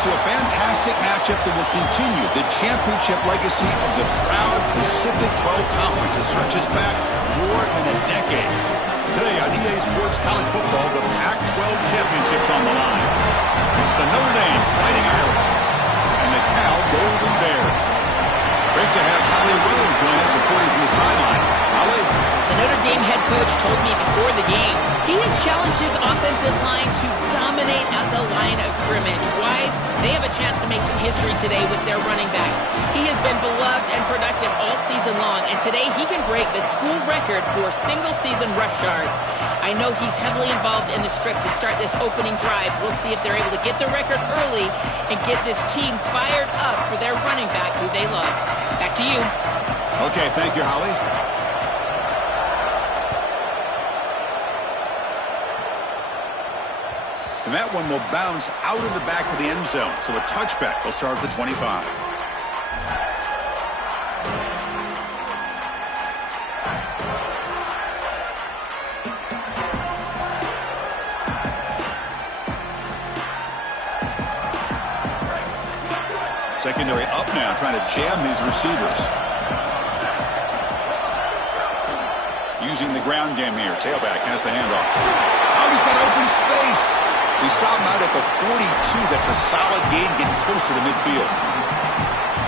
to a fantastic matchup that will continue the championship legacy of the proud Pacific 12 Conference that stretches back more than a decade. Today on EA Sports College Football, the Pac-12 Championship's on the line. It's the Notre Dame Fighting Irish and the Cal Golden Bears. Great to have Holly Rowe join us reporting from the sidelines. Holly? The Notre Dame head coach told me before the game he has challenged his offensive line to dominate at the line of scrimmage. Why? They have a chance to make some history today with their running back. He has been beloved and productive all season long, and today he can break the school record for single-season rush yards. I know he's heavily involved in the script to start this opening drive. We'll see if they're able to get the record early and get this team fired up for their running back who they love. Back to you. Okay, thank you, Holly. And that one will bounce out of the back of the end zone. So a touchback will start at the 25. Secondary up now, trying to jam these receivers. Using the ground game here. Tailback has the handoff. Oh, he's got open space. He stopped him out at the 42. That's a solid gain, getting closer to midfield.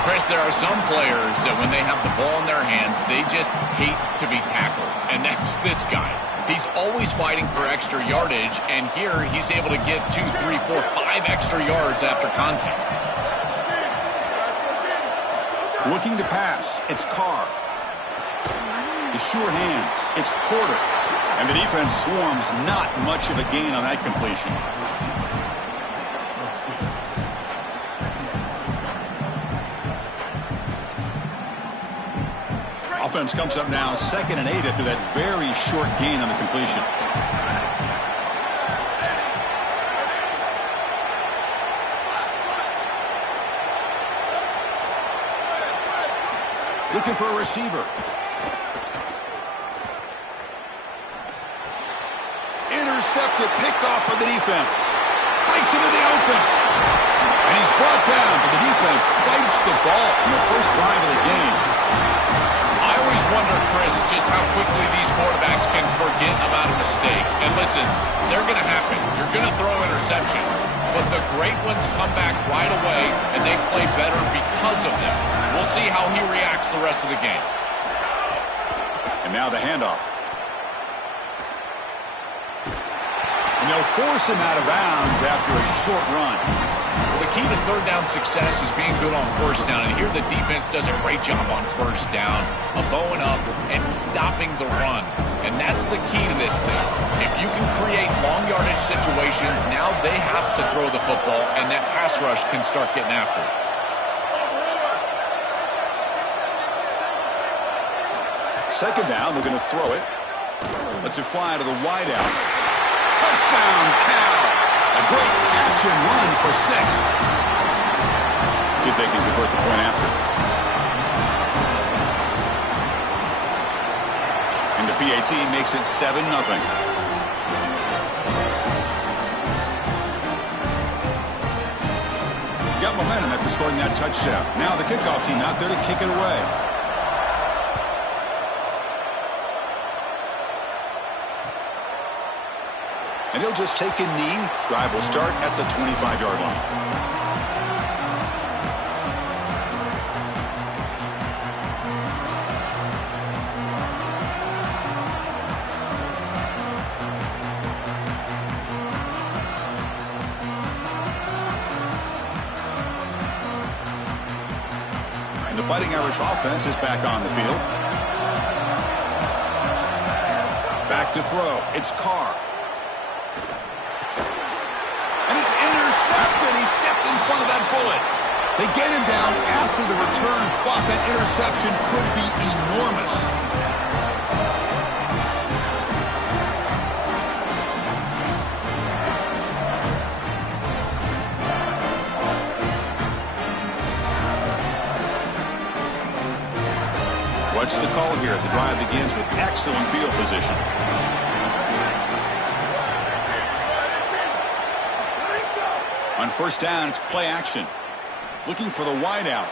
Chris, there are some players that when they have the ball in their hands, they just hate to be tackled. And that's this guy. He's always fighting for extra yardage, and here he's able to get 2, 3, 4, 5 extra yards after contact. Looking to pass, it's Carr. The sure hands, it's Porter. And the defense swarms, not much of a gain on that completion. Offense comes up now 2nd and 8 after that very short gain on the completion. Looking for a receiver. Intercepted, picked off by the defense. Breaks into the open. And he's brought down, but the defense swipes the ball in the first drive of the game. I always wonder, Chris, just how quickly these quarterbacks can forget about a mistake. And listen, they're going to happen. You're going to throw interception. But the great ones come back right away, and they play better because of them. We'll see how he reacts the rest of the game. And now the handoff. And they'll force him out of bounds after a short run. Well, the key to third down success is being good on first down. And here the defense does a great job on first down of bowing up and stopping the run. And that's the key to this thing. If you can create long yardage situations, now they have to throw the football, and that pass rush can start getting after it. Second down, they're going to throw it. Lets it fly to the wideout. Touchdown, Cal. A great catch and run for 6. See if they can convert the point after. And the PAT makes it 7-0. Got momentum after scoring that touchdown. Now the kickoff team out there to kick it away. And he'll just take a knee. Drive will start at the 25-yard line. And the Fighting Irish offense is back on the field. Back to throw. It's Carr. Intercepted. He stepped in front of that bullet. They get him down after the return, but that interception could be enormous. What's the call here? The drive begins with excellent field position. On first down, it's play action. Looking for the wide out.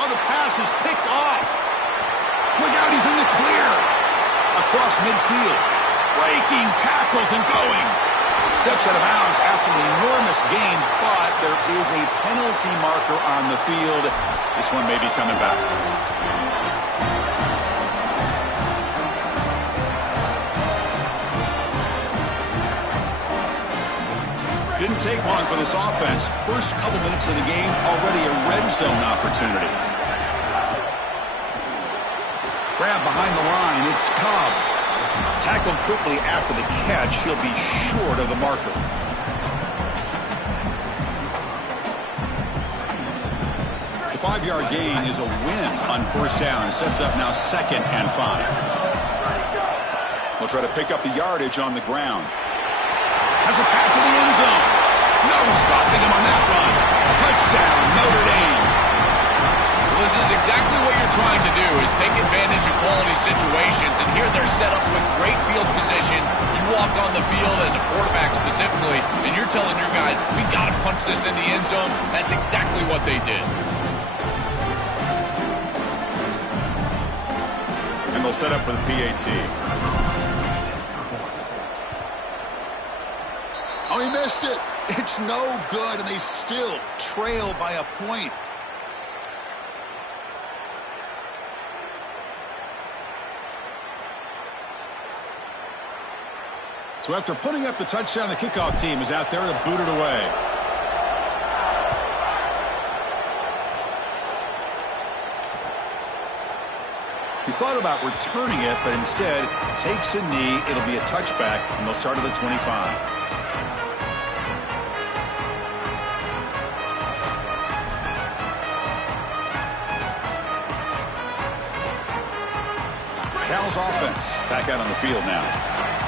Oh, the pass is picked off. Look out, he's in the clear. Across midfield. Breaking tackles and going. Steps out of bounds after an enormous gain, but there is a penalty marker on the field. This one may be coming back. Didn't take long for this offense. First couple minutes of the game, already a red zone opportunity. Grab behind the line, it's Cobb. Tackled quickly after the catch. He'll be short of the marker. The 5-yard gain is a win on first down. It sets up now 2nd and 5. We'll try to pick up the yardage on the ground. Has it back to the end zone. No stopping him on that run. Touchdown, Notre Dame. Well, this is exactly what you're trying to do, is take advantage of quality situations. And here they're set up with great field position. You walk on the field as a quarterback specifically, and you're telling your guys, we got to punch this in the end zone. That's exactly what they did. And they'll set up for the PAT. Oh, he missed it. It's no good, and they still trail by a point. So after putting up the touchdown, the kickoff team is out there to boot it away. He thought about returning it, but instead takes a knee. It'll be a touchback, and they'll start at the 25. Cal's offense back out on the field now.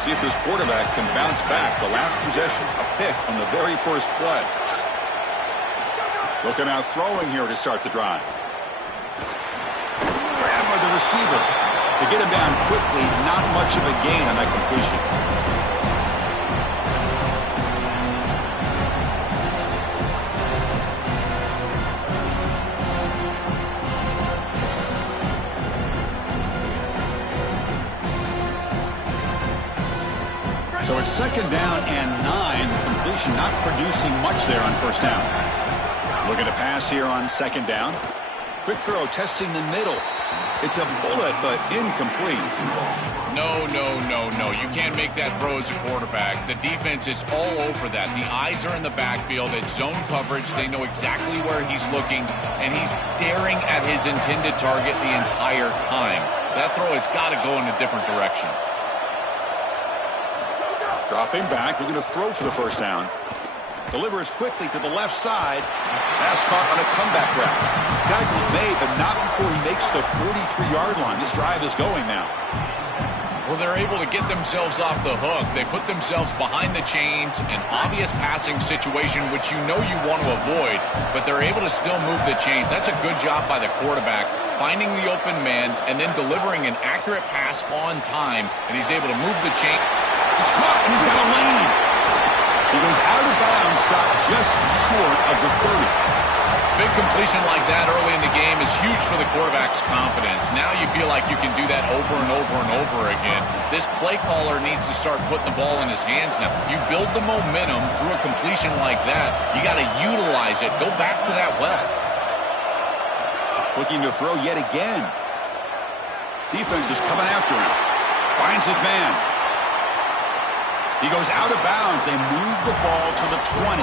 See if this quarterback can bounce back. The last possession, a pick on the very first play. Looking out throwing here to start the drive. Grab by the receiver. To get him down quickly, not much of a gain on that completion. So it's 2nd down and 9. The completion not producing much there on first down. Looking to pass here on 2nd down. Quick throw testing the middle. It's a bullet, but incomplete. No. You can't make that throw as a quarterback. The defense is all over that. The eyes are in the backfield. It's zone coverage. They know exactly where he's looking, and he's staring at his intended target the entire time. That throw has got to go in a different direction. Dropping back, looking to throw for the first down. Delivers quickly to the left side. Pass caught on a comeback route. Tackles made, but not before he makes the 43-yard line. This drive is going now. Well, they're able to get themselves off the hook. They put themselves behind the chains, an obvious passing situation, which you know you want to avoid, but they're able to still move the chains. That's a good job by the quarterback, finding the open man and then delivering an accurate pass on time, and he's able to move the chain. It's caught, and he's got a lane. He goes out of bounds, stopped just short of the 30. Big completion like that early in the game is huge for the quarterback's confidence. Now you feel like you can do that over and over and over again. This play caller needs to start putting the ball in his hands now. You build the momentum through a completion like that. You got to utilize it. Go back to that well. Looking to throw yet again. Defense is coming after him. Finds his man. He goes out of bounds. They move the ball to the 20.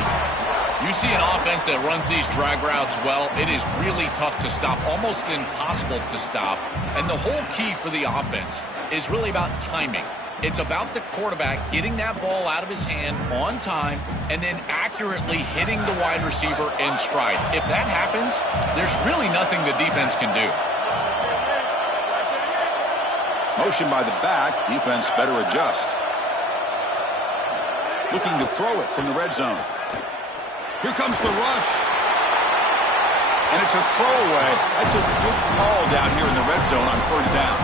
You see an offense that runs these drag routes well, it is really tough to stop, almost impossible to stop. And the whole key for the offense is really about timing. It's about the quarterback getting that ball out of his hand on time and then accurately hitting the wide receiver in stride. If that happens, there's really nothing the defense can do. Motion by the back. Defense better adjust. Looking to throw it from the red zone. Here comes the rush. And it's a throwaway. That's a good call down here in the red zone on first down.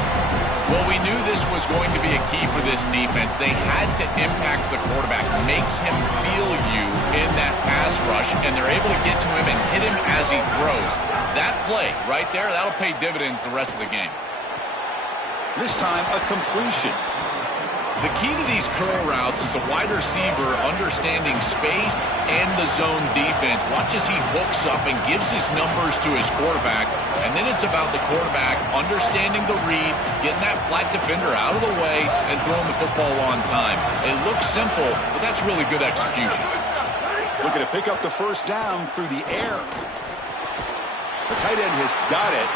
Well, we knew this was going to be a key for this defense. They had to impact the quarterback, make him feel you in that pass rush, and they're able to get to him and hit him as he throws. That play right there, that'll pay dividends the rest of the game. This time, a completion. The key to these curl routes is the wide receiver understanding space and the zone defense. Watch as he hooks up and gives his numbers to his quarterback. And then it's about the quarterback understanding the read, getting that flat defender out of the way, and throwing the football on time. It looks simple, but that's really good execution. Looking to pick up the first down through the air. The tight end has got it.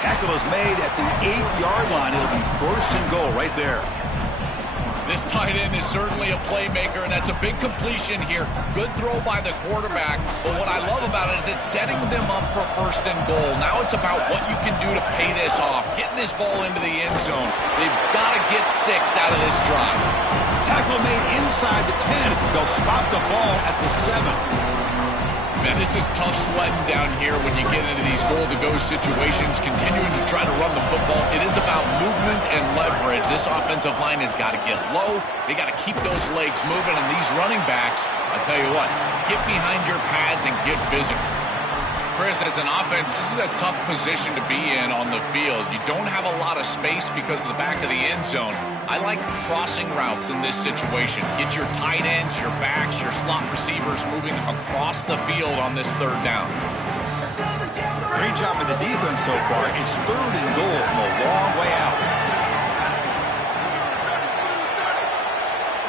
Tackle is made at the 8-yard line. It'll be first and goal right there. This tight end is certainly a playmaker, and that's a big completion here. Good throw by the quarterback, but what I love about it is it's setting them up for first and goal. Now it's about what you can do to pay this off, getting this ball into the end zone. They've got to get 6 out of this drive. Tackle made inside the 10. They'll spot the ball at the 7. Man, this is tough sledding down here when you get into these goal-to-go situations, continuing to try to run the football. It is about movement and leverage. This offensive line has got to get low. They got to keep those legs moving, and these running backs, I'll tell you what, get behind your pads and get physical. Chris, as an offense, this is a tough position to be in on the field. You don't have a lot of space because of the back of the end zone. I like crossing routes in this situation. Get your tight ends, your backs, your slot receivers moving across the field on this third down. Great job by the defense so far. It's third and goal from a long way out.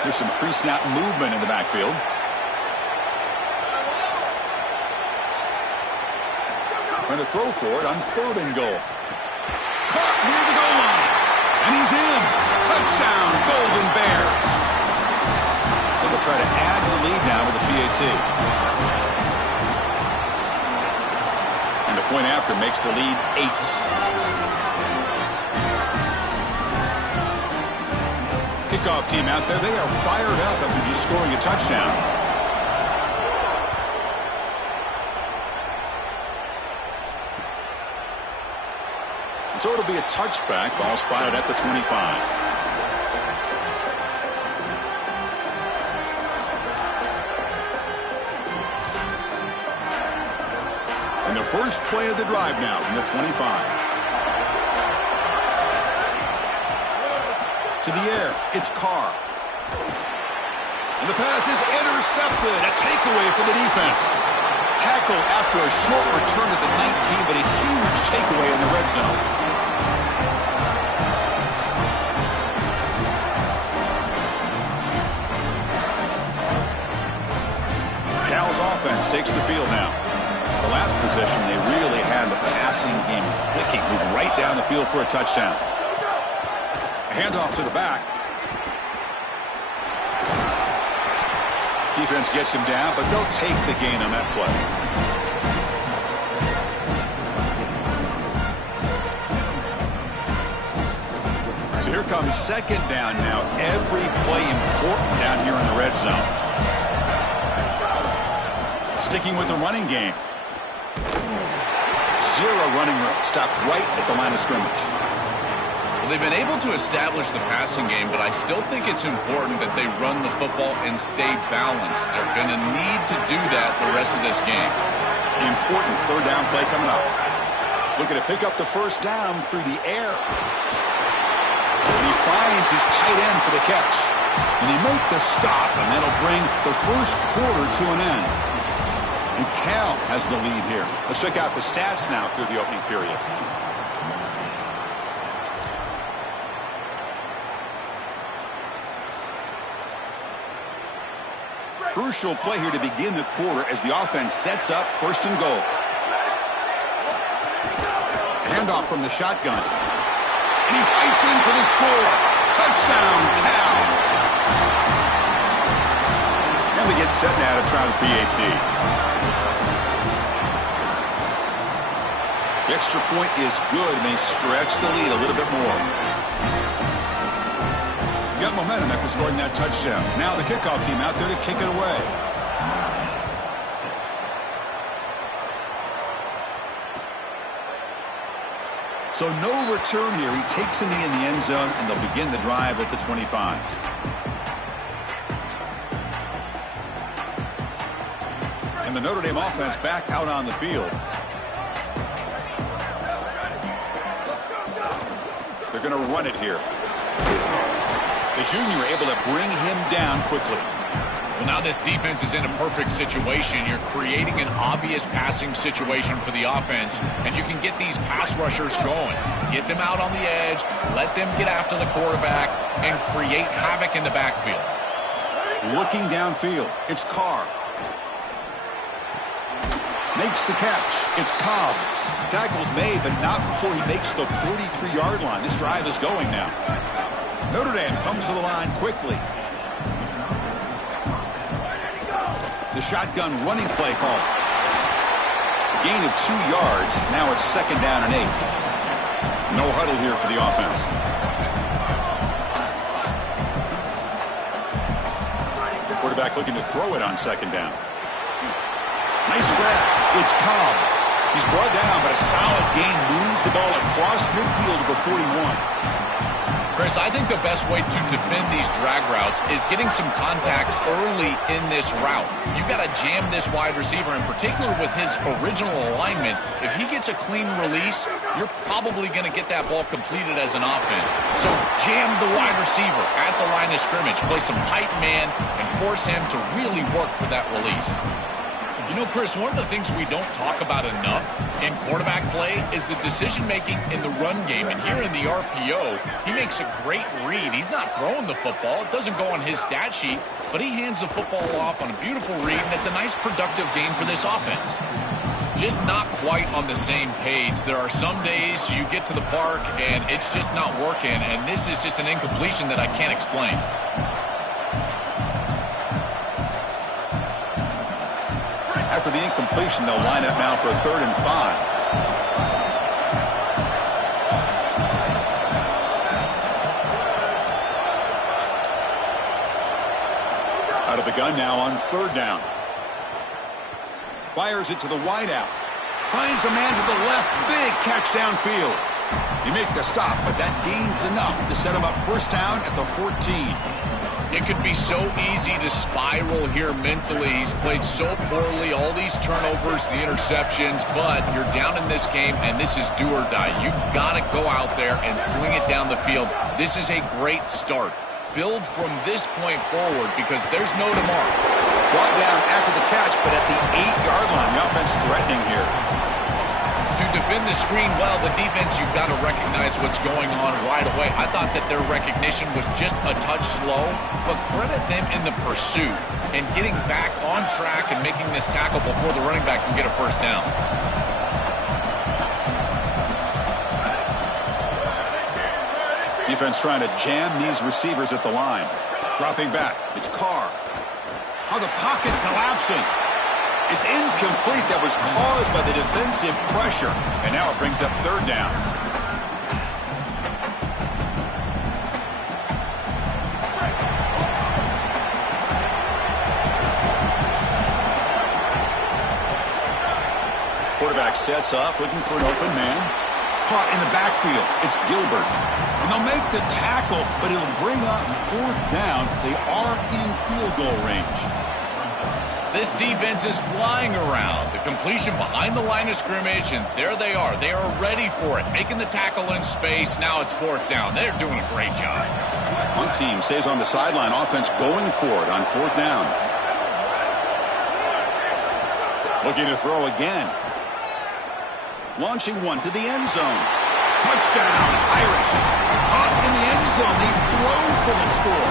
There's some pre-snap movement in the backfield. Going to throw for it on third and goal. Caught near the goal line. And he's in. Touchdown, Golden Bears. They'll try to add to the lead now with the PAT. And the point after makes the lead 8. Kickoff team out there. They are fired up after just scoring a touchdown. So it'll be a touchback. Ball spotted at the 25. And the first play of the drive now from the 25. To the air, it's Carr. And the pass is intercepted. A takeaway for the defense. Tackle after a short return to the 19, but a huge takeaway in the red zone. Cal's offense takes the field now. The last possession, they really had the passing game clicking. Move right down the field for a touchdown. A handoff to the back. Defense gets him down, but they'll take the gain on that play. So here comes second down now. Every play important down here in the red zone. Sticking with the running game. Zero running room. Stopped right at the line of scrimmage. Well, they've been able to establish the passing game, but I still think it's important that they run the football and stay balanced. They're going to need to do that the rest of this game. Important third down play coming up. Looking to pick up the first down through the air. And he finds his tight end for the catch. And they make the stop, and that'll bring the first quarter to an end. And Cal has the lead here. Let's check out the stats now through the opening period. Crucial play here to begin the quarter as the offense sets up first and goal. Handoff from the shotgun. And he fights in for the score. Touchdown, Cal. And they get set now to try the PAT. The extra point is good, and they stretch the lead a little bit more. Got momentum after scoring that touchdown. Now the kickoff team out there to kick it away. So no return here. He takes a knee in the end zone, and they'll begin the drive at the 25. And the Notre Dame offense back out on the field. They're going to run it here. The junior able to bring him down quickly. Well, now this defense is in a perfect situation. You're creating an obvious passing situation for the offense, and you can get these pass rushers going. Get them out on the edge, let them get after the quarterback, and create havoc in the backfield. Looking downfield, it's Carr. Makes the catch. It's Cobb. Tackles made, but not before he makes the 43-yard line. This drive is going now. Notre Dame comes to the line quickly. The shotgun running play call. A gain of 2 yards. Now it's 2nd down and 8. No huddle here for the offense. Quarterback looking to throw it on 2nd down. Nice grab. It's Cobb. He's brought down, but a solid gain moves the ball across midfield to the 41. Chris, I think the best way to defend these drag routes is getting some contact early in this route. You've got to jam this wide receiver, in particular with his original alignment. If he gets a clean release, you're probably going to get that ball completed as an offense. So jam the wide receiver at the line of scrimmage, play some tight man, and force him to really work for that release. You know, Chris, one of the things we don't talk about enough in quarterback play is the decision-making in the run game. And here in the RPO, he makes a great read. He's not throwing the football. It doesn't go on his stat sheet, but he hands the football off on a beautiful read, and it's a nice productive game for this offense. Just not quite on the same page. There are some days you get to the park, and it's just not working, and this is just an incompletion that I can't explain. After the incompletion, they'll line up now for a 3rd and 5. Out of the gun now on 3rd down. Fires it to the wideout. Finds a man to the left. Big catch downfield. You make the stop, but that gains enough to set him up 1st down at the 14. It could be so easy to spiral here mentally. He's played so poorly, all these turnovers, the interceptions, but you're down in this game, and this is do or die. You've got to go out there and sling it down the field. This is a great start. Build from this point forward because there's no tomorrow. Brought down after the catch, but at the 8-yard line. The offense threatening here. To defend the screen well, the defense, you've got to recognize what's going on right away. I thought that their recognition was just a touch slow, but credit them in the pursuit and getting back on track and making this tackle before the running back can get a 1st down. Defense trying to jam these receivers at the line. Dropping back. It's Carr. Oh, the pocket collapsing. It's incomplete. That was caused by the defensive pressure. And now it brings up 3rd down. Quarterback sets up, looking for an open man. Caught in the backfield. It's Gilbert. And they'll make the tackle, but it'll bring up 4th down. They are in field goal range. This defense is flying around. The completion behind the line of scrimmage, and there they are. They are ready for it. Making the tackle in space. Now it's 4th down. They're doing a great job. One team stays on the sideline. Offense going for it on 4th down. Looking to throw again. Launching one to the end zone. Touchdown, Irish. Caught in the end zone. They throw for the score.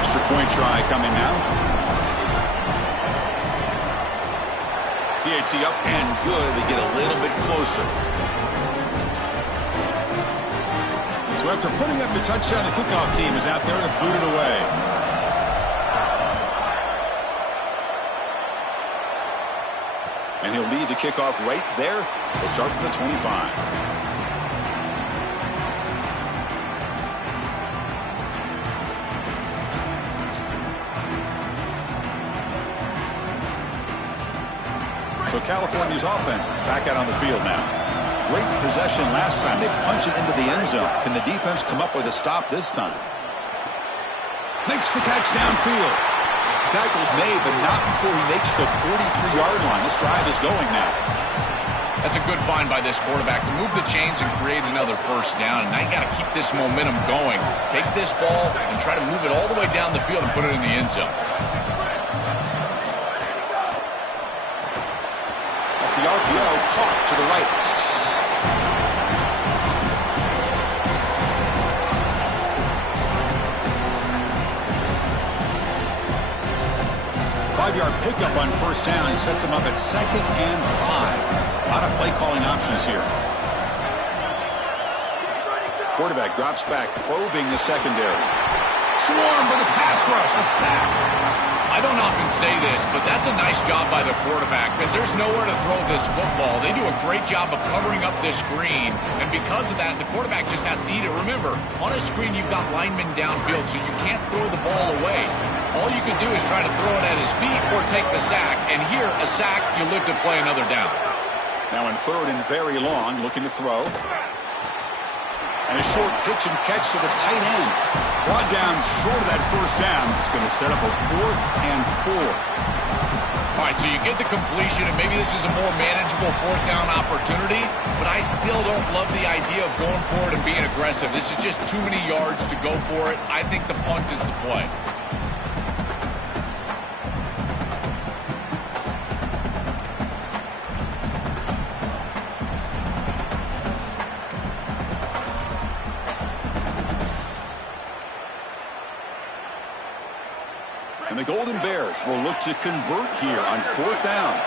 Extra point try coming now. PAT up and good. They get a little bit closer. So after putting up the touchdown, the kickoff team is out there to boot it away. And he'll lead the kickoff right there. They'll start from the 25. So California's offense back out on the field now. great possession last time. They punched it into the end zone. Can the defense come up with a stop this time? Makes the catch downfield. Tackle's made, but not before he makes the 43-yard line. This drive is going now. That's a good find by this quarterback to move the chains and create another first down. And now you got to keep this momentum going. Take this ball and try to move it all the way down the field and put it in the end zone. Off the RPO, caught to the right. Five-yard pickup on first down sets them up at 2nd and 5. A lot of play calling options here. Quarterback drops back, probing the secondary. Swarm with a pass rush, a sack. I don't often say this, but that's a nice job by the quarterback because there's nowhere to throw this football. They do a great job of covering up this screen, and because of that, the quarterback just has to eat it. Remember, on a screen, you've got linemen downfield, so you can't throw the ball away. All you can do is try to throw it at his feet or take the sack, and here, a sack, you live to play another down. Now in 3rd and very long, looking to throw. And a short pitch and catch to the tight end. Brought down short of that first down. It's going to set up a 4th and 4. All right, so you get the completion, and maybe this is a more manageable 4th down opportunity, but I still don't love the idea of going for it and being aggressive. This is just too many yards to go for it. I think the punt is the play. And the Golden Bears will look to convert here on 4th down.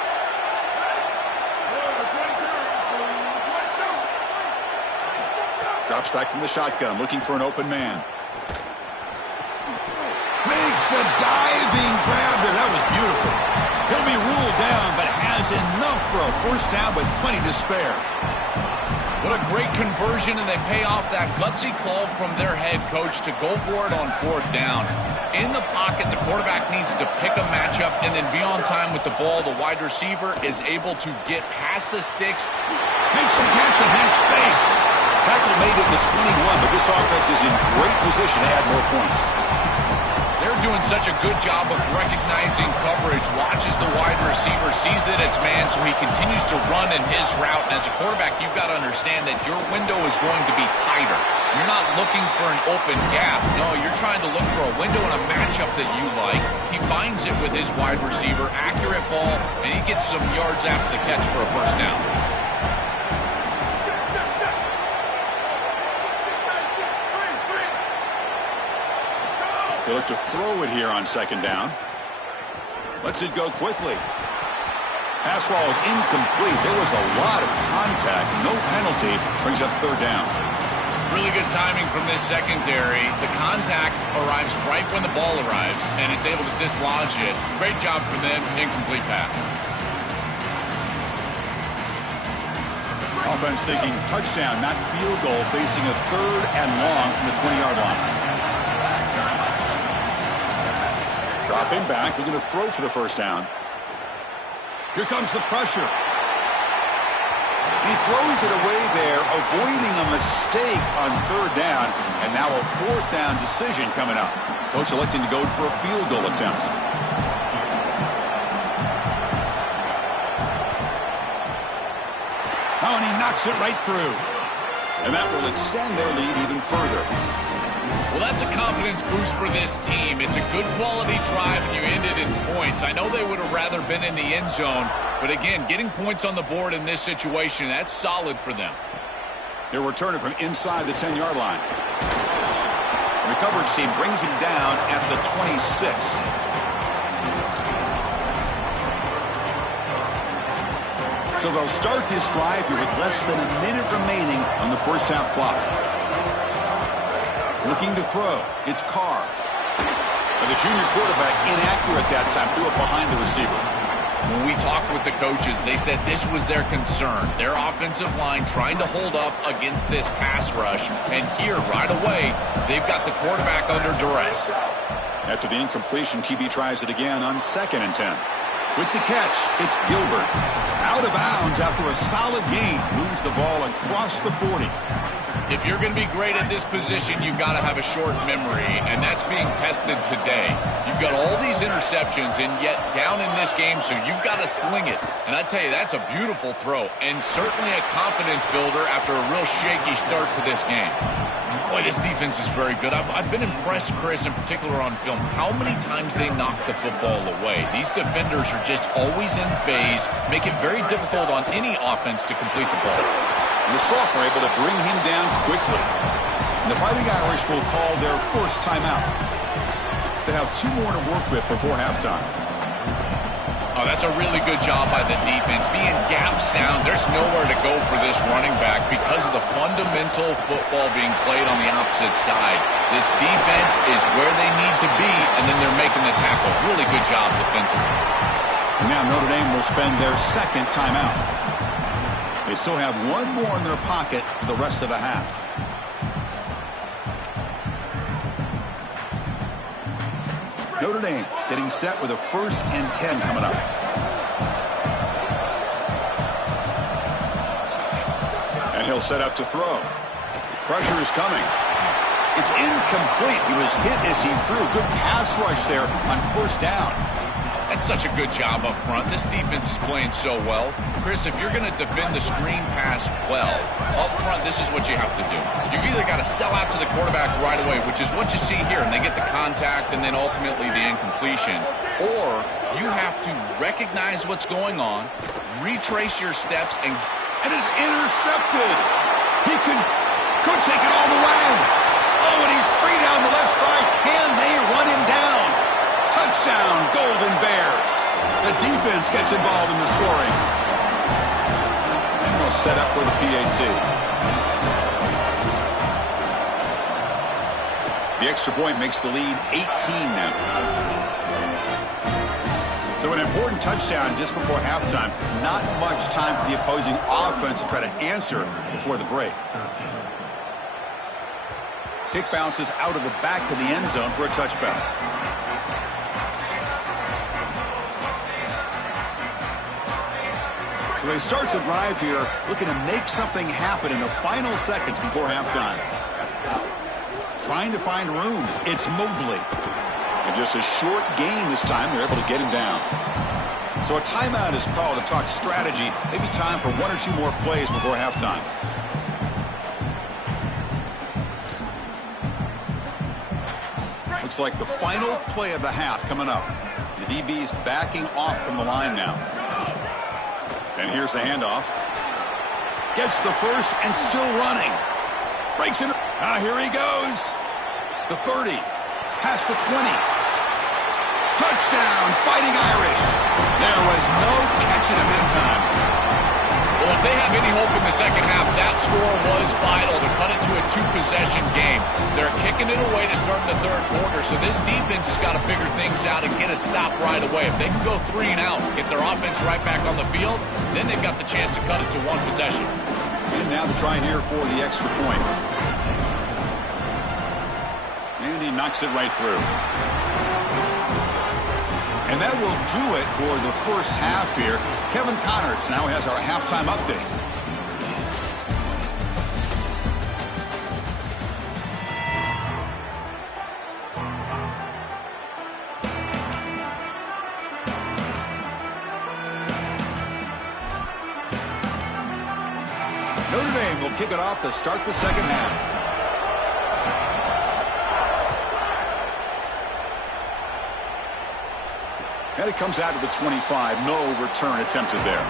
Drops back from the shotgun, looking for an open man. Makes a diving grab there. That was beautiful. He'll be ruled down, but has enough for a first down with plenty to spare. What a great conversion, and they pay off that gutsy call from their head coach to go for it on 4th down. In the pocket, the quarterback needs to pick a matchup and then be on time with the ball. The wide receiver is able to get past the sticks. Makes the catch and has space. Tackle made it the 21, but this offense is in great position to add more points. They're doing such a good job of recognizing coverage, watches the wide receiver, sees that it's man, so he continues to run in his route. And as a quarterback, you've got to understand that your window is going to be tighter. You're not looking for an open gap. No, you're trying to look for a window and a matchup that you like. He finds it with his wide receiver, accurate ball, and he gets some yards after the catch for a first down. They look to throw it here on 2nd down. Lets it go quickly. Pass ball is incomplete. There was a lot of contact. No penalty. Brings up 3rd down. Really good timing from this secondary. The contact arrives right when the ball arrives, and it's able to dislodge it. Great job for them. Incomplete pass. Offense thinking touchdown, not field goal, facing a 3rd and long from the 20-yard line. Dropping back, looking to throw for the first down. Here comes the pressure. He throws it away there, avoiding a mistake on 3rd down, and now a 4th down decision coming up. Coach electing to go for a field goal attempt. Oh, and he knocks it right through. And that will extend their lead even further. Well, that's a confidence boost for this team. It's a good quality drive, and you end it in points. I know they would have rather been in the end zone, but again, getting points on the board in this situation, that's solid for them. They're returning from inside the 10-yard line. And the coverage team brings him down at the 26. So they'll start this drive here with less than a minute remaining on the first half clock. Looking to throw. It's Carr. And the junior quarterback inaccurate that time. Threw it behind the receiver. When we talked with the coaches, they said this was their concern. Their offensive line trying to hold up against this pass rush. And here, right away, they've got the quarterback under duress. After the incompletion, QB tries it again on 2nd and 10. With the catch, it's Gilbert. Out of bounds after a solid gain. Moves the ball across the 40. If you're going to be great at this position, you've got to have a short memory, and that's being tested today. You've got all these interceptions, and yet down in this game, so you've got to sling it. And I tell you, that's a beautiful throw, and certainly a confidence builder after a real shaky start to this game. Boy, this defense is very good. I've been impressed, Chris, in particular on film, how many times they knock the football away. These defenders are just always in phase, make it very difficult on any offense to complete the ball. And the Sophomore able to bring him down quickly. And the Fighting Irish will call their first timeout. They have 2 more to work with before halftime. Oh, that's a really good job by the defense. Being gap sound, there's nowhere to go for this running back because of the fundamental football being played on the opposite side. This defense is where they need to be, and then they're making the tackle. Really good job defensively. And now Notre Dame will spend their second timeout. They still have 1 more in their pocket for the rest of the half. Notre Dame getting set with a 1st and 10 coming up. And he'll set up to throw. Pressure is coming. It's incomplete. He was hit as he threw. Good pass rush there on 1st down. That's such a good job up front. This defense is playing so well. Chris, if you're going to defend the screen pass well, up front, this is what you have to do. You've either got to sell out to the quarterback right away, which is what you see here, and they get the contact and then ultimately the incompletion, or you have to recognize what's going on, retrace your steps, and is intercepted. He could take it all the way. Oh, and he's free down the left side. Can they run him down? Touchdown, Golden Bears. The defense gets involved in the scoring. And they'll set up for the PAT. The extra point makes the lead 18 now. So an important touchdown just before halftime. Not much time for the opposing offense to try to answer before the break. Kick bounces out of the back of the end zone for a touchback. So they start the drive here, looking to make something happen in the final seconds before halftime. Trying to find room. It's Mobley. And just a short gain this time, they're able to get him down. So a timeout is called to talk strategy. Maybe time for 1 or 2 more plays before halftime. Looks like the final play of the half coming up. The DB's backing off from the line now. And here's the handoff. Gets the first and still running. Breaks in. Here he goes. The 30. Past the 20. Touchdown, Fighting Irish. There was no catching him in time. Well, if they have any hope in the second half, that score was vital to cut it to a 2-possession game. They're kicking it away to start the 3rd quarter, so this defense has got to figure things out and get a stop right away. If they can go 3 and out, get their offense right back on the field, then they've got the chance to cut it to 1 possession. And now the try here for the extra point. And he knocks it right through. And that will do it for the first half here. Kevin Connerts now has our halftime update. Notre Dame will kick it off to start the second half. And it comes out to the 25. No return attempted there.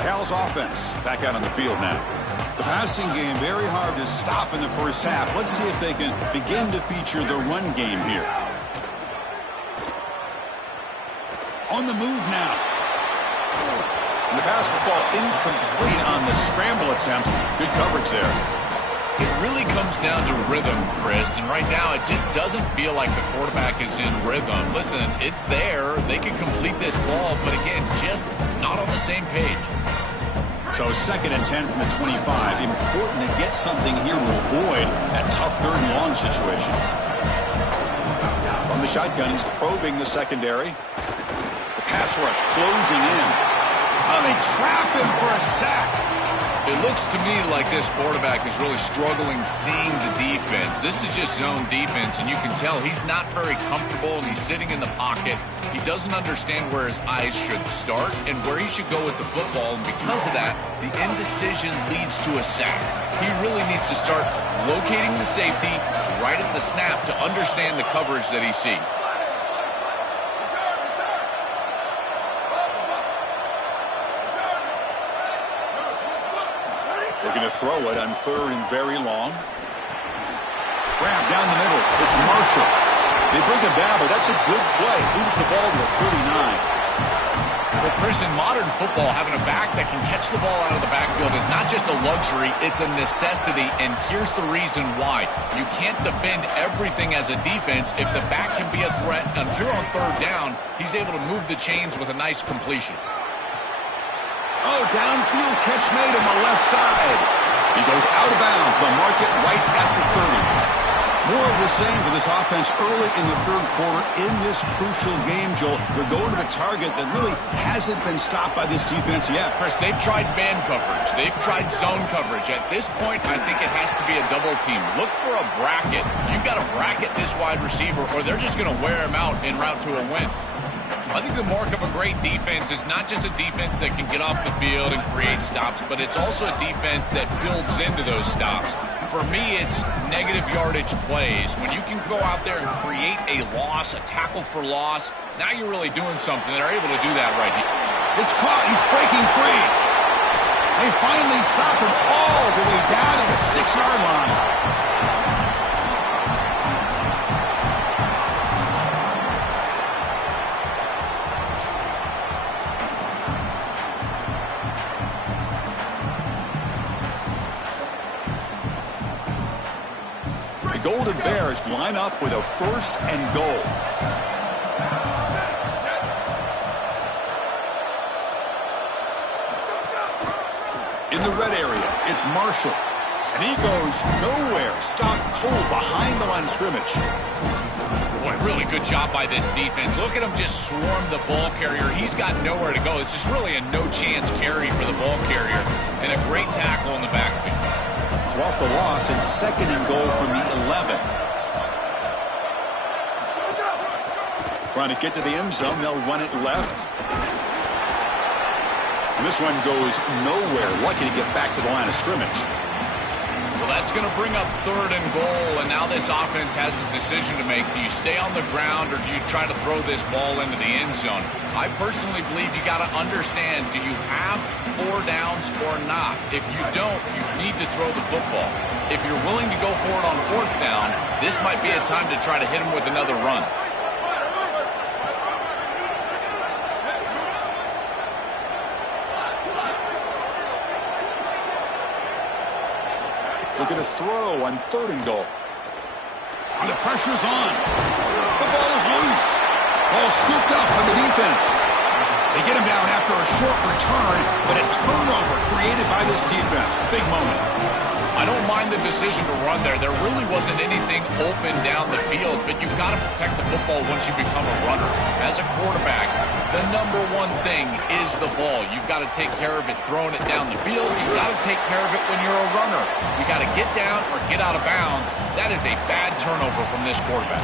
Cal's offense back out on the field now. The passing game very hard to stop in the first half. Let's see if they can begin to feature the run game here. On the move now. And the pass will fall incomplete on the scramble attempt. Good coverage there. It really comes down to rhythm, Chris, and right now it just doesn't feel like the quarterback is in rhythm. Listen, it's there. They can complete this ball, but again, just not on the same page. So 2nd and 10 from the 25. Important to get something here to avoid that tough 3rd and long situation. From the shotgun, he's probing the secondary. The pass rush closing in. Oh, they trap him for a sack. It looks to me like this quarterback is really struggling seeing the defense. This is just zone defense, and you can tell he's not very comfortable, and he's sitting in the pocket. He doesn't understand where his eyes should start and where he should go with the football, and because of that, the indecision leads to a sack. He really needs to start locating the safety right at the snap to understand the coverage that he sees. We're going to throw it on 3rd and very long. Grab down the middle. It's Marshall. They bring him down, but that's a good play. Moves the ball to the 39. Well, Chris, in modern football, having a back that can catch the ball out of the backfield is not just a luxury, it's a necessity, and here's the reason why. You can't defend everything as a defense if the back can be a threat, and here on 3rd down, he's able to move the chains with a nice completion. Oh, downfield catch made on the left side. He goes out of bounds. They'll mark it right at the 30. More of the same for this offense early in the 3rd quarter in this crucial game, Joel. They're going to the target that really hasn't been stopped by this defense yet. Chris, they've tried man coverage. They've tried zone coverage. At this point, I think it has to be a double team. Look for a bracket. You've got to bracket this wide receiver, or they're just going to wear him out en route to a win. I think the mark of a great defense is not just a defense that can get off the field and create stops, but it's also a defense that builds into those stops. For me, it's negative yardage plays. When you can go out there and create a loss, a tackle for loss, now you're really doing something. They're able to do that right here. It's caught. He's breaking free. They finally stop him all the way down to the 6-yard line. Golden Bears line up with a 1st and goal. In the red area, it's Marshall. And he goes nowhere. Stop cold behind the line of scrimmage. Boy, really good job by this defense. Look at him just swarm the ball carrier. He's got nowhere to go. It's just really a no-chance carry for the ball carrier. And a great tackle in the backfield. So off the loss, it's 2nd and goal from the 11. Trying to get to the end zone. They'll run it left. And this one goes nowhere. Lucky to get back to the line of scrimmage. Well, that's going to bring up 3rd and goal, and now this offense has a decision to make. Do you stay on the ground, or do you try to throw this ball into the end zone? I personally believe you got to understand, do you have 4 downs or not? If you don't, you need to throw the football. If you're willing to go for it on 4th down, this might be a time to try to hit him with another run. Look at a throw on 3rd and goal. And the pressure's on. The ball is loose. Ball scooped up on the defense. They get him down after a short return, but a turnover created by this defense. Big moment. I don't mind the decision to run there. There really wasn't anything open down the field, but you've got to protect the football once you become a runner. As a quarterback, the number one thing is the ball. You've got to take care of it throwing it down the field. You've got to take care of it when you're a runner. You got to get down or get out of bounds. That is a bad turnover from this quarterback.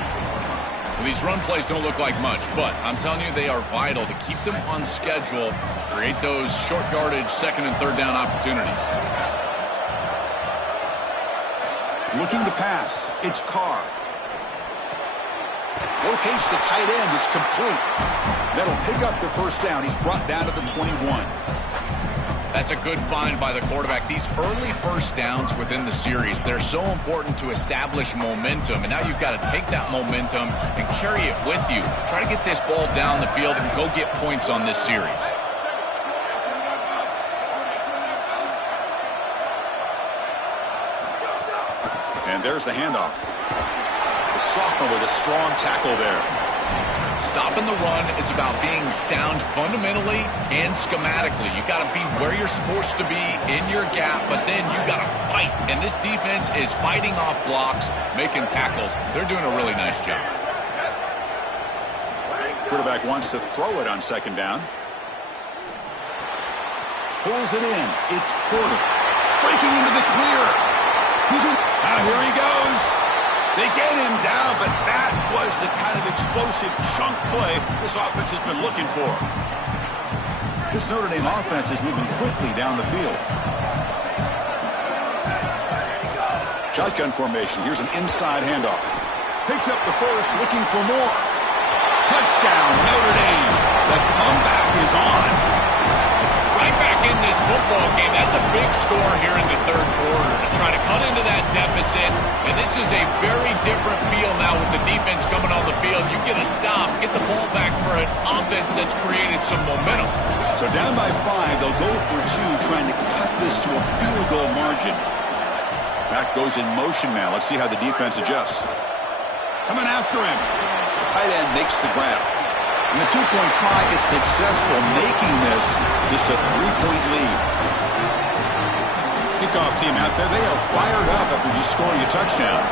Well, these run plays don't look like much, but I'm telling you, they are vital to keep them on schedule, create those short yardage 2nd and 3rd down opportunities. Looking to pass. It's Carr. Locates the tight end. It's complete. That'll pick up the 1st down. He's brought down to the 21. That's a good find by the quarterback. These early 1st downs within the series, they're so important to establish momentum. And now you've got to take that momentum and carry it with you. Try to get this ball down the field and go get points on this series. And there's the handoff. The sophomore with a strong tackle there. Stopping the run is about being sound fundamentally and schematically. You got to be where you're supposed to be in your gap, but then you got to fight. And this defense is fighting off blocks, making tackles. They're doing a really nice job. Quarterback wants to throw it on second down. Pulls it in. It's Porter. Breaking into the clear. Here he goes. They get him down, but that was the kind of explosive chunk play this offense has been looking for. This Notre Dame offense is moving quickly down the field. Shotgun formation. Here's an inside handoff. Picks up the first, looking for more. Touchdown, Notre Dame. The comeback is on. Right back in this football game. That's a big score here in the third quarter to try to cut into that deficit. And this is a very different feel now with the defense coming on the field. You get a stop, get the ball back for an offense that's created some momentum. So down by 5, they'll go for 2, trying to cut this to a field goal margin. Back goes in motion now. Let's see how the defense adjusts. Coming after him. The tight end makes the grab. And the 2-point try is successful, making this just a 3-point lead. Kickoff team out there. They are fired up after just scoring a touchdown.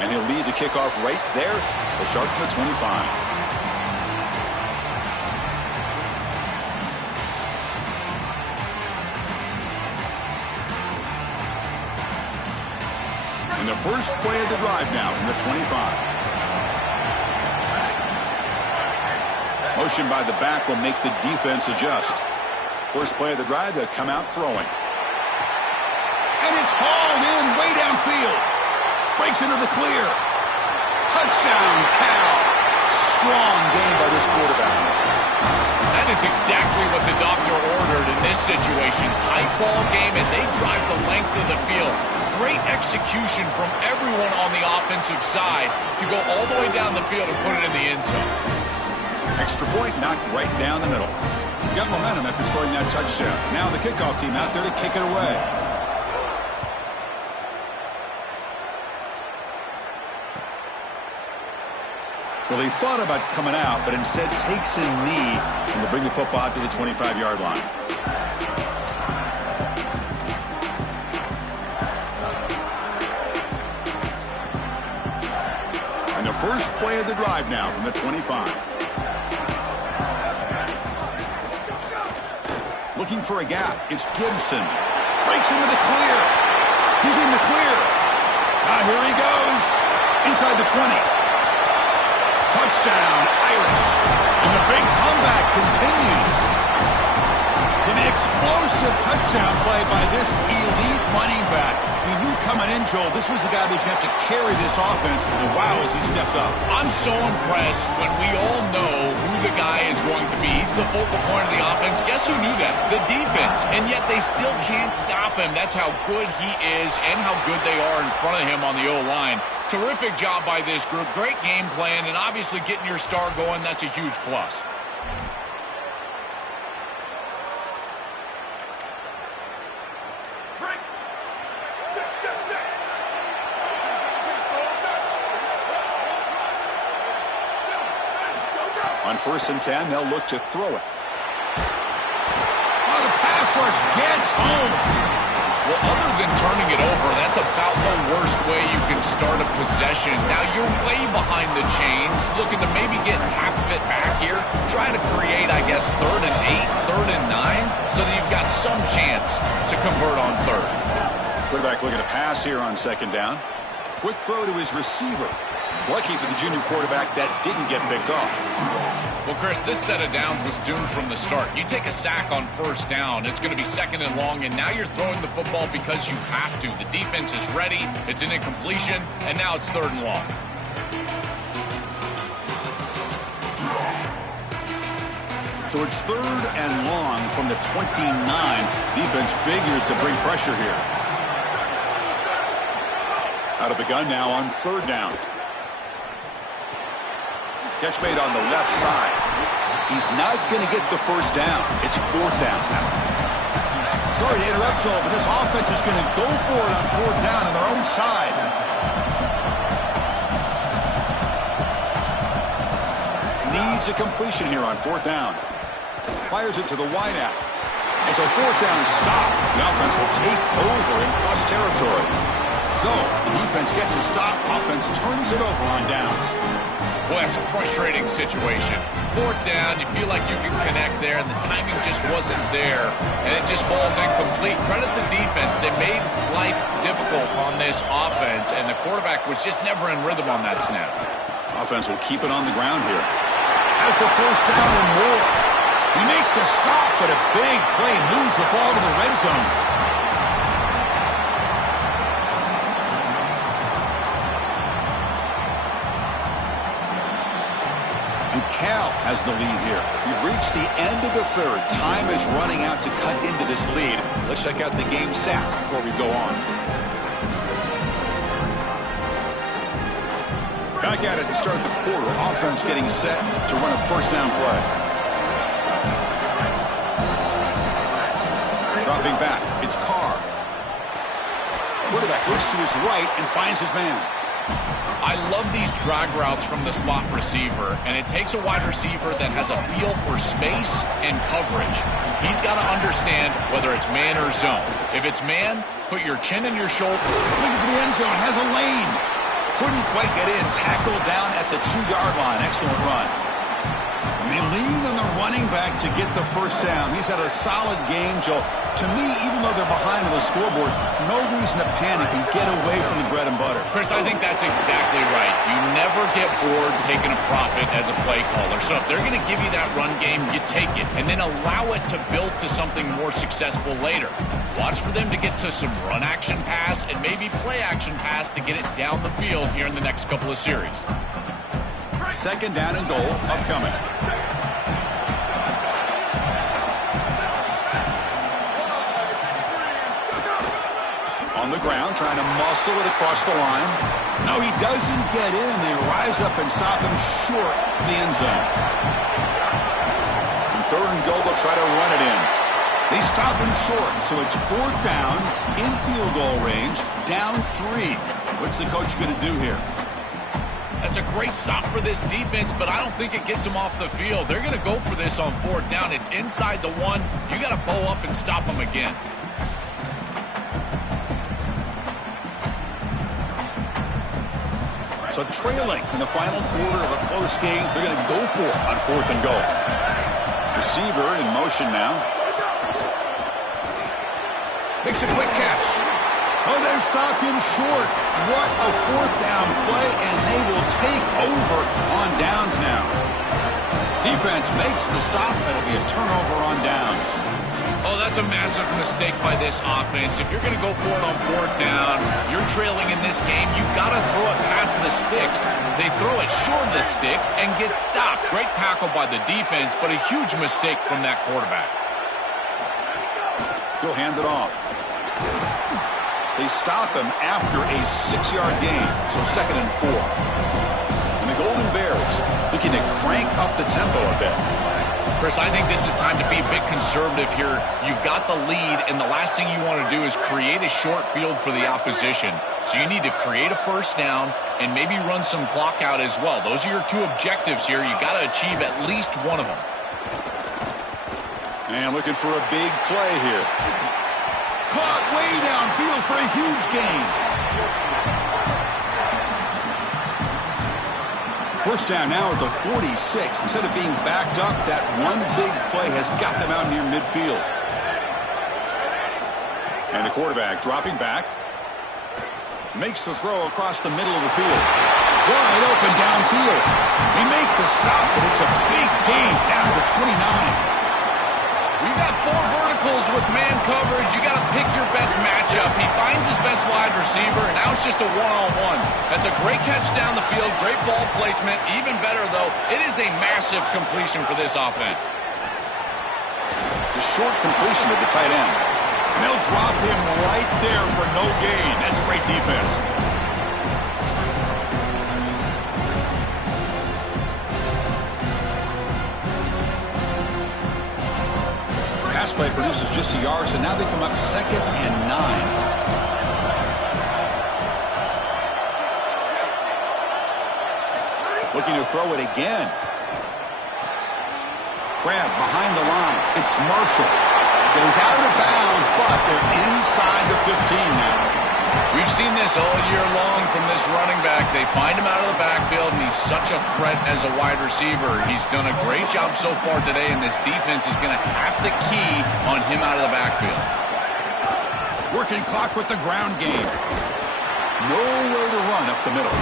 And he'll lead the kickoff right there. They'll start from the 25. And the first play of the drive now from the 25. Motion by the back will make the defense adjust. First play of the drive, they'll come out throwing. And it's hauled in way downfield. Breaks into the clear. Touchdown, Cal. Strong game by this quarterback. That is exactly what the doctor ordered in this situation. Tight ball game, and they drive the length of the field. Great execution from everyone on the offensive side to go all the way down the field and put it in the end zone. Extra point knocked right down the middle. Got momentum after scoring that touchdown. Now the kickoff team out there to kick it away. Well, he thought about coming out, but instead takes a knee and will bring the football out to the 25-yard line. And the first play of the drive now from the 25. Looking for a gap. It's Gibson. Breaks into the clear. He's in the clear. Here he goes. Inside the 20. Touchdown, Irish. And the big comeback continues. To the explosive touchdown play by this elite running back. We knew coming in, Joel, this was the guy who's going to have to carry this offense. And wow, has he stepped up. I'm so impressed when we all know who the guy is going to be. He's the focal point of the offense. Guess who knew that? The defense. And yet they still can't stop him. That's how good he is and how good they are in front of him on the O-line. Terrific job by this group. Great game plan, and obviously getting your star going, that's a huge plus. On 1st and 10, they'll look to throw it. The pass rush gets home. Well, other than turning it over, that's about the worst way you can start a possession. Now you're way behind the chains, looking to maybe get half of it back here. Try to create, I guess, 3rd and 8, 3rd and 9, so that you've got some chance to convert on 3rd. Quarterback looking to pass here on 2nd down. Quick throw to his receiver. Lucky for the junior quarterback that didn't get picked off. Well, Chris, this set of downs was doomed from the start. You take a sack on 1st down, it's going to be 2nd and long, and now you're throwing the football because you have to. The defense is ready, it's an incompletion, and now it's 3rd and long. So it's 3rd and long from the 29. Defense figures to bring pressure here. Out of the gun now on 3rd down. Catch made on the left side. He's not going to get the 1st down. It's 4th down now. Sorry to interrupt, Joel, but this offense is going to go for it on 4th down on their own side. Needs a completion here on 4th down. Fires it to the wideout. It's a 4th down stop. The offense will take over in plus territory. So, the defense gets a stop. Offense turns it over on downs. Boy, that's a frustrating situation. 4th down, you feel like you can connect there, and the timing just wasn't there, and it just falls incomplete. Credit the defense. They made life difficult on this offense, and the quarterback was just never in rhythm on that snap. Offense will keep it on the ground here. Has the 1st down and more. We make the stop, but a big play moves the ball to the red zone. Ncaa has the lead here. We've reached the end of the 3rd. Time is running out to cut into this lead. Let's check out the game stats before we go on. Back at it to start the quarter. Offense getting set to run a 1st down play. Dropping back, it's Carr. Quarterback looks to his right and finds his man. I love these drag routes from the slot receiver, and it takes a wide receiver that has a feel for space and coverage. He's got to understand whether it's man or zone. If it's man, put your chin in your shoulder. Looking for the end zone, has a lane. Couldn't quite get in, tackled down at the 2-yard line. Excellent run. And they lean on the running back to get the 1st down. He's had a solid game, Joe. To me, even though they're behind on the scoreboard, no reason to panic and get away from the bread and butter. Chris, I think that's exactly right. You never get bored taking a profit as a play caller. So if they're going to give you that run game, you take it. And then allow it to build to something more successful later. Watch for them to get to some run action pass and maybe play action pass to get it down the field here in the next couple of series. 2nd down and goal upcoming. On the ground, trying to muscle it across the line. No, he doesn't get in. They rise up and stop him short of the end zone. And 3rd and goal, they'll try to run it in. They stop him short, so it's 4th down, in field goal range, down 3. What's the coach going to do here? That's a great stop for this defense, but I don't think it gets them off the field. They're going to go for this on 4th down. It's inside the 1. You got to bow up and stop them again. So trailing in the final quarter of a close game, they're going to go for it on 4th and goal. Receiver in motion now. Makes a quick catch. Oh, they've stopped him short. What a 4th down play, and they will take over on downs now. Defense makes the stop. That'll be a turnover on downs. Oh, that's a massive mistake by this offense. If you're going to go for it on 4th down, you're trailing in this game, you've got to throw it past the sticks. They throw it short of the sticks and get stopped. Great tackle by the defense, but a huge mistake from that quarterback. He'll hand it off. They stop him after a 6-yard gain, so 2nd and 4. And the Golden Bears looking to crank up the tempo a bit. Chris, I think this is time to be a bit conservative here. You've got the lead, and the last thing you want to do is create a short field for the opposition. So you need to create a 1st down and maybe run some clock out as well. Those are your 2 objectives here. You've got to achieve at least one of them. And looking for a big play here. Caught way downfield for a huge gain. 1st down now at the 46. Instead of being backed up, that one big play has got them out near midfield. And the quarterback dropping back. Makes the throw across the middle of the field. Wide open downfield. They make the stop, but it's a big gain down to 29. We've got 4 verticals with man coverage. You got to pick your best matchup. He finds his best wide receiver, and now it's just a one-on-one. That's a great catch down the field, great ball placement. Even better, though, it is a massive completion for this offense. The short completion to the tight end. And they'll drop him right there for no gain. That's great defense. play produces just a yard, so now they come up 2nd and 9. Looking to throw it again. Grab behind the line. It's Marshall. Goes out of bounds, but they're inside the 15 now. We've seen this all year long from this running back. They find him out of the backfield, and he's such a threat as a wide receiver. He's done a great job so far today, and this defense is going to have to key on him out of the backfield. Working clock with the ground game. Nowhere to run up the middle.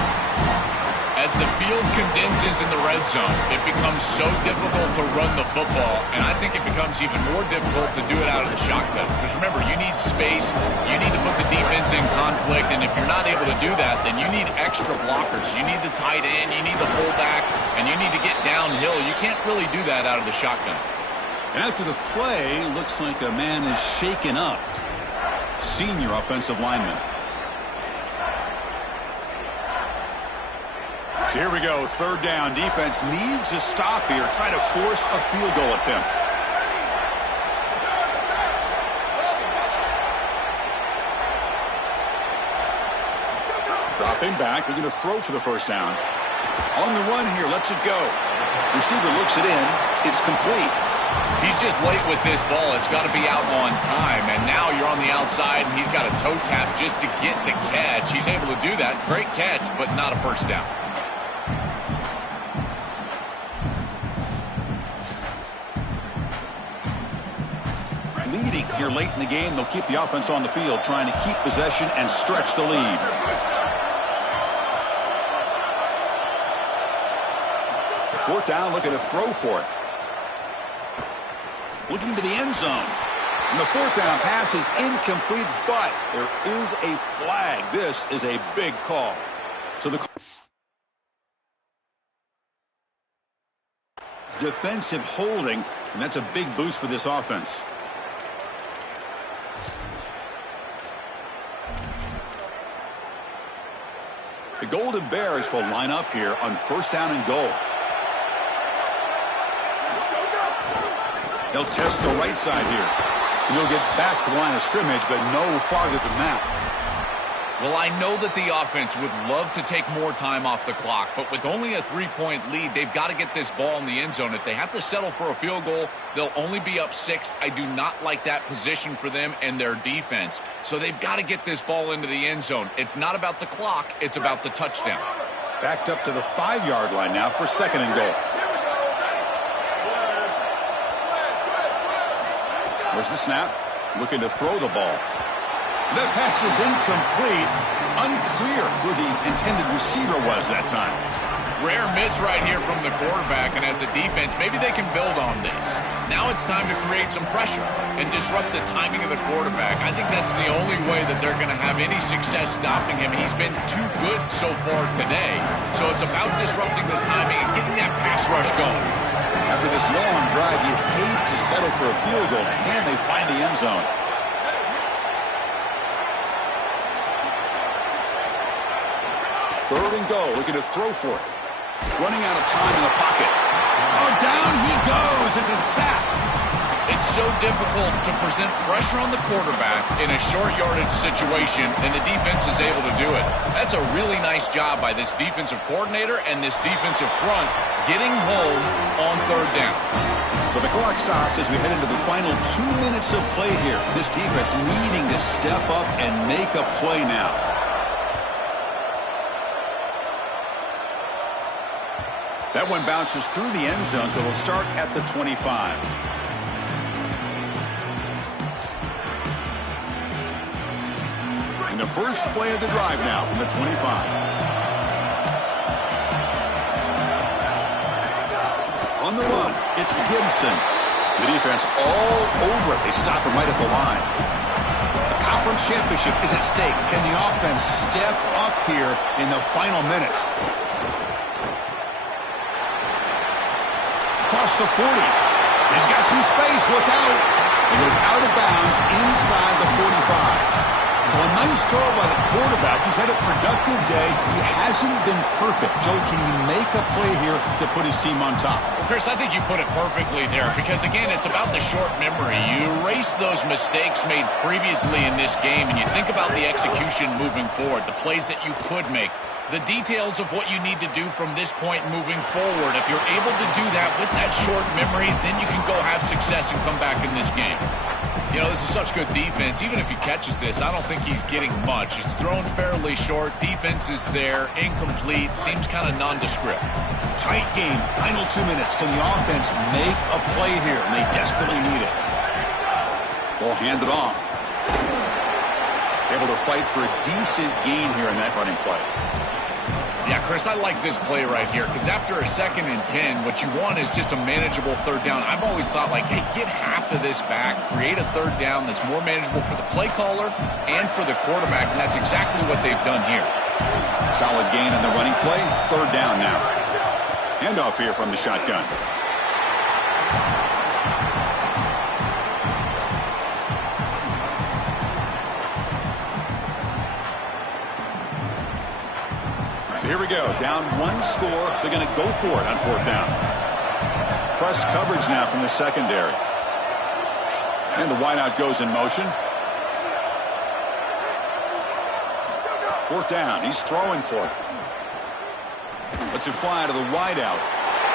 As the field condenses in the red zone, it becomes so difficult to run the football, and I think it becomes even more difficult to do it out of the shotgun. Because remember, you need space, you need to put the defense in conflict, and if you're not able to do that, then you need extra blockers. You need the tight end, you need the fullback, and you need to get downhill. You can't really do that out of the shotgun. And after the play, looks like a man is shaken up. Senior offensive lineman. So here we go, 3rd down. Defense needs a stop here, trying to force a field goal attempt. Dropping back, they're going to throw for the 1st down. On the run here, lets it go. Receiver looks it in, it's complete. He's just late with this ball. It's got to be out on time, and now you're on the outside, and he's got a toe tap just to get the catch. He's able to do that. Great catch, but not a 1st down. Leading here late in the game, they'll keep the offense on the field, trying to keep possession and stretch the lead. The 4th down, looking to throw for it. Looking to the end zone. And the 4th down pass is incomplete, but there is a flag. This is a big call. So the defensive holding, and that's a big boost for this offense. The Golden Bears will line up here on 1st down and goal. They'll test the right side here. And he'll get back to the line of scrimmage, but no farther than that. Well, I know that the offense would love to take more time off the clock, but with only a 3-point lead, they've got to get this ball in the end zone. If they have to settle for a field goal, they'll only be up 6. I do not like that position for them and their defense. So they've got to get this ball into the end zone. It's not about the clock, it's about the touchdown. Backed up to the 5-yard line now for 2nd and goal. Where's the snap? Looking to throw the ball. That pass is incomplete. Unclear who the intended receiver was that time. Rare miss right here from the quarterback, and as a defense, maybe they can build on this. Now it's time to create some pressure and disrupt the timing of the quarterback. I think that's the only way that they're going to have any success stopping him. He's been too good so far today. So it's about disrupting the timing and getting that pass rush going. After this long drive, you hate to settle for a field goal. Can they find the end zone? 3rd and goal, looking to throw for it. Running out of time in the pocket. Oh, down he goes. It's a sack. It's so difficult to present pressure on the quarterback in a short yardage situation, and the defense is able to do it. That's a really nice job by this defensive coordinator and this defensive front getting home on 3rd down. So the clock stops as we head into the final 2 minutes of play here. This defense needing to step up and make a play now. That one bounces through the end zone, so they'll start at the 25. And the first play of the drive now from the 25. On the run, it's Gibson. The defense all over it. They stop him right at the line. The conference championship is at stake. Can the offense step up here in the final minutes? Across the 40. He's got some space. Look out. It goes out of bounds inside the 45. So a nice throw by the quarterback. He's had a productive day. He hasn't been perfect. Joe, can he make a play here to put his team on top? Well, Chris, I think you put it perfectly there because, again, it's about the short memory. You erase those mistakes made previously in this game, and you think about the execution moving forward, the plays that you could make, the details of what you need to do from this point moving forward. If you're able to do that with that short memory, then you can go have success and come back in this game. You know, this is such good defense. Even if he catches this, I don't think he's getting much. It's thrown fairly short. Defense is there. Incomplete. Seems kind of nondescript. Tight game. Final 2 minutes. Can the offense make a play here? And they desperately need it. Ball handed off. Able to fight for a decent gain here in that running play. Yeah, Chris, I like this play right here because after a 2nd and 10, what you want is just a manageable 3rd down. I've always thought, like, hey, get half of this back, create a 3rd down that's more manageable for the play caller and for the quarterback, and that's exactly what they've done here. Solid gain on the running play. 3rd down now. Handoff here from the shotgun. So here we go. Down 1 score. They're going to go for it on 4th down. Press coverage now from the secondary. And the wideout goes in motion. 4th down. He's throwing for it. Lets it fly to the wideout.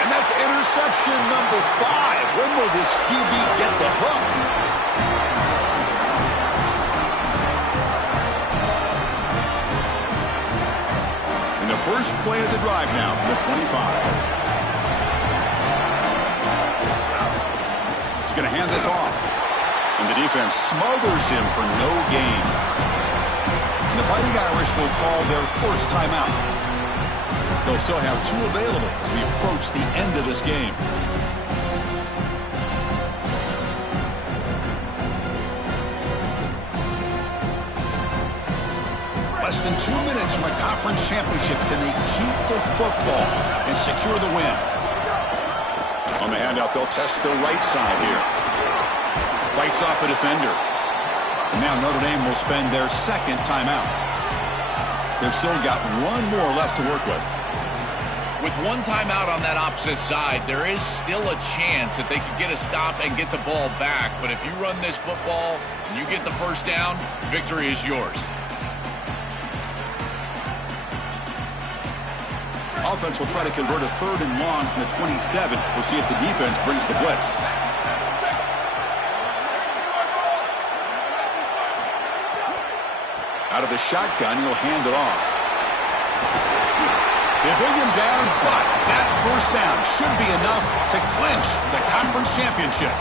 And that's interception number 5. When will this QB get the hook? First play of the drive now from the 25. He's going to hand this off. And the defense smothers him for no gain. And the Fighting Irish will call their first timeout. They'll still have 2 available as we approach the end of this game. Less than 2 minutes from a conference championship. Can they keep the football and secure the win? On the handout, they'll test the right side here. Fights off a defender. And now Notre Dame will spend their 2nd timeout. They've still got 1 more left to work with. With 1 timeout on that opposite side, there is still a chance that they could get a stop and get the ball back. But if you run this football and you get the 1st down, victory is yours. Offense will try to convert a 3rd and long from the 27. We'll see if the defense brings the blitz. Out of the shotgun, he'll hand it off. They bring him down, but that 1st down should be enough to clinch the conference championship.